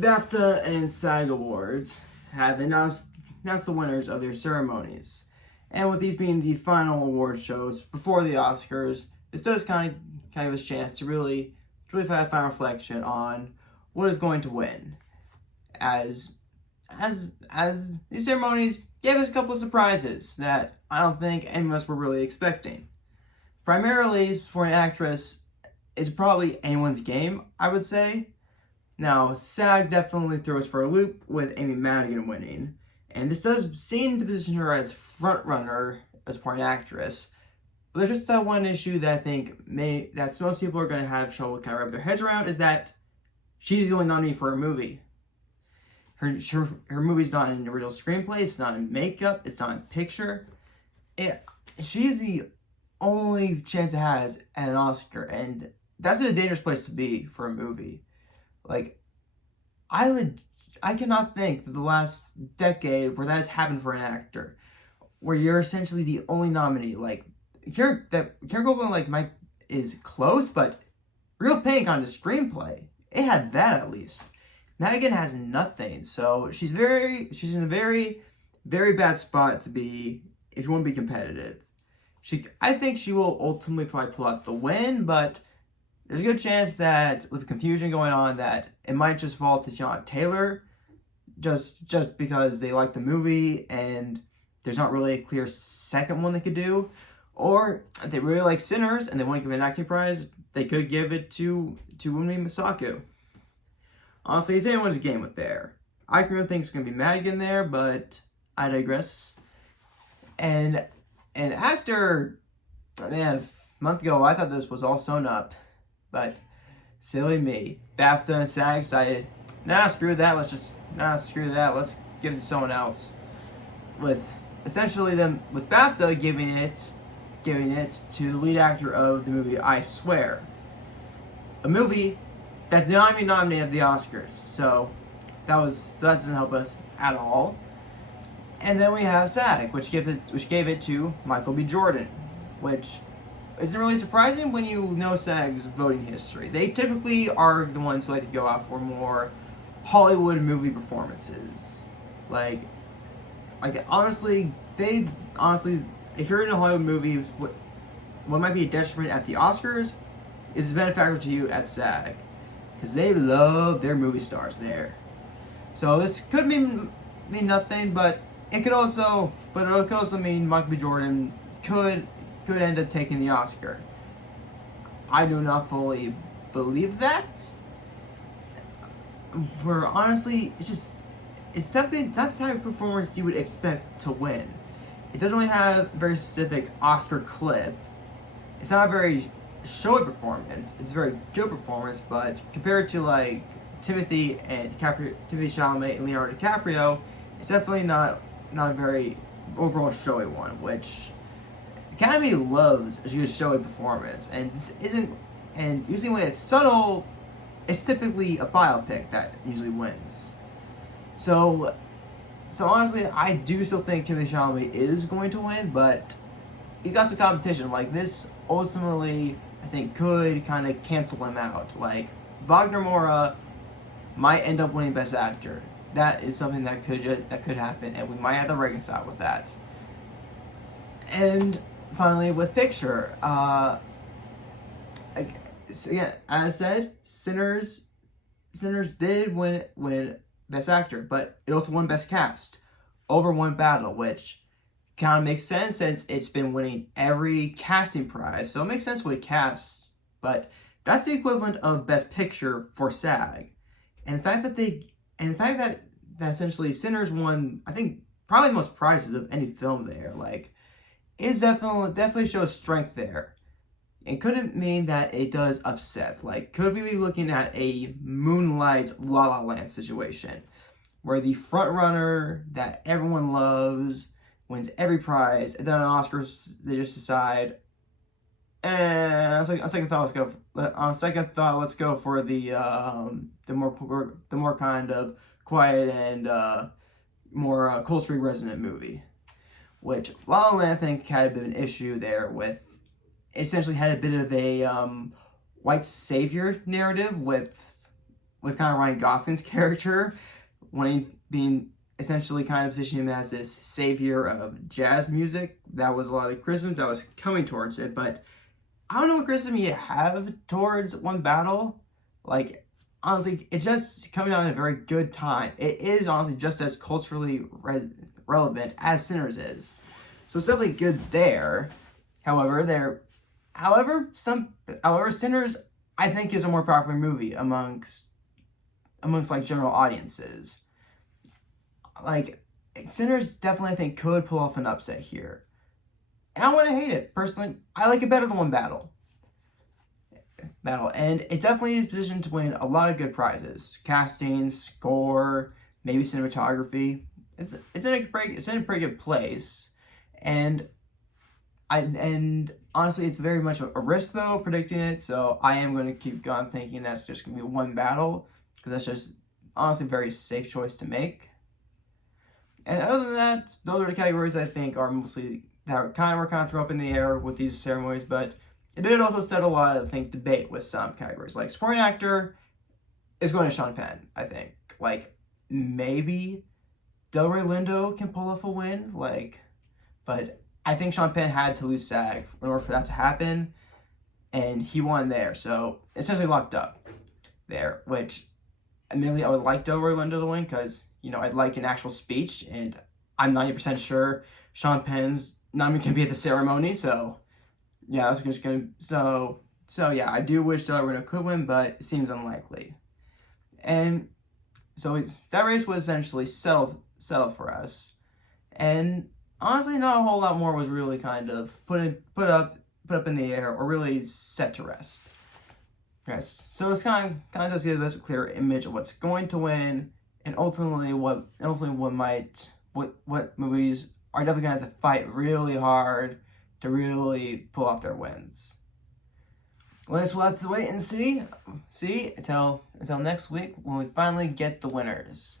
BAFTA and SAG Awards have announced the winners of their ceremonies. And with these being the final award shows before the Oscars, this does kind of a chance to really have a final reflection on what is going to win. As these ceremonies gave us a couple of surprises that I don't think any of us were really expecting. Primarily, supporting actress is probably anyone's game, I would say. Now, SAG definitely throws for a loop with Amy Madigan winning, and this does seem to position her as frontrunner as supporting actress. But there's just that one issue that I think that most people are going to have trouble kind of wrap their heads around, is that she's the only nominee for a movie. Her movie's not in the original screenplay, it's not in makeup, it's not in picture. She's the only chance it has at an Oscar, and that's a dangerous place to be for a movie. Like, I cannot think that the last decade where that has happened for an actor, where you're essentially the only nominee. Like, Karen Goldman is close, but Real Pain on the screenplay, it had that at least. Madigan has nothing, so she's in a very, very bad spot to be if you want to be competitive. I think she will ultimately probably pull out the win, but there's a good chance that with the confusion going on, that it might just fall to Teyana Taylor, just because they like the movie and there's not really a clear second one they could do, or if they really like Sinners and they want to give an acting prize, they could give it to Wunmi Mosaku. Honestly, it's anyone's game with there. I really think it's going to be Madigan there, but I digress. And an actor, man, a month ago I thought this was all sewn up, but silly me. BAFTA and SAG decided, screw that, let's give it to someone else. With essentially with BAFTA giving it to the lead actor of the movie I Swear. A movie that's not even nominated at the Oscars, so that doesn't help us at all. And then we have SAG, which gave it to Michael B. Jordan, which isn't really surprising when you know SAG's voting history. They typically are the ones who like to go out for more Hollywood movie performances. Like honestly, if you're in a Hollywood movie, what might be a detriment at the Oscars is a benefactor to you at SAG, because they love their movie stars there. So this could mean nothing, but it could also mean Michael B. Jordan could end up taking the Oscar. I do not fully believe that. For honestly, it's definitely not the type of performance you would expect to win. It doesn't really have a very specific Oscar clip. It's not a very showy performance. It's a very good performance, but compared to like Timothy Chalamet and Leonardo DiCaprio, it's definitely not a very overall showy one, which Academy loves a good showy performance, and this isn't. And usually when it's subtle, it's typically a biopic that usually wins. So honestly, I do still think Timothy Chalamet is going to win, but he's got some competition. Like, this ultimately, I think, could kind of cancel him out. Like, Wagner Moura might end up winning Best Actor. That is something that could happen, and we might have to reconcile with that. And finally, with Picture, as I said, Sinners did win Best Actor, but it also won Best Cast over One Battle, which kind of makes sense since it's been winning every casting prize. So it makes sense with casts, but that's the equivalent of Best Picture for SAG. And the fact that essentially Sinners won, I think, probably the most prizes of any film there, like, is definitely shows strength there. It couldn't mean that it does upset. Like, could we be looking at a Moonlight La La Land situation where the front runner that everyone loves wins every prize, and then on Oscars they just decide, on second thought, let's go for the more kind of quiet and more culturally resonant movie, which La La Land I think had a bit of an issue there with. Essentially had a bit of a white savior narrative with with kind of Ryan Gosling's character, being essentially kind of positioning him as this savior of jazz music. That was a lot of the criticisms that was coming towards it, but I don't know what criticism you have towards One Battle. Like, honestly, it's just coming out at a very good time. It is honestly just as culturally relevant as Sinners is. So it's definitely good there. However, Sinners, I think, is a more popular movie amongst like general audiences. Like, Sinners definitely, I think, could pull off an upset here. And I wouldn't hate it. Personally, I like it better than One Battle. And it definitely is positioned to win a lot of good prizes. Casting, score, maybe cinematography. It's in a pretty good place. And honestly, it's very much a risk, though, predicting it. So I am going to keep going thinking that's just going to be One Battle, because that's just honestly a very safe choice to make. And other than that, those are the categories I think are mostly that were kind of thrown up in the air with these ceremonies. But it did also set a lot of, I think, debate with some categories. Like supporting actor is going to Sean Penn, I think. Like, maybe Delroy Lindo can pull off a win. But I think Sean Penn had to lose SAG in order for that to happen, and he won there. So essentially locked up there, which admittedly I would like Delroy Lindo to win, because I'd like an actual speech, and I'm 90% sure Sean Penn's not even gonna be at the ceremony. So yeah, that's just gonna so yeah, I do wish Delroy Lindo could win, but it seems unlikely. And so that race was essentially settled for us, and honestly, not a whole lot more was really kind of put up in the air or really set to rest. Yes, so it's kind of just gives us a clear image of what's going to win, and ultimately what movies are definitely going to have to fight really hard to really pull off their wins. Well, I guess we'll have to wait and see until next week when we finally get the winners.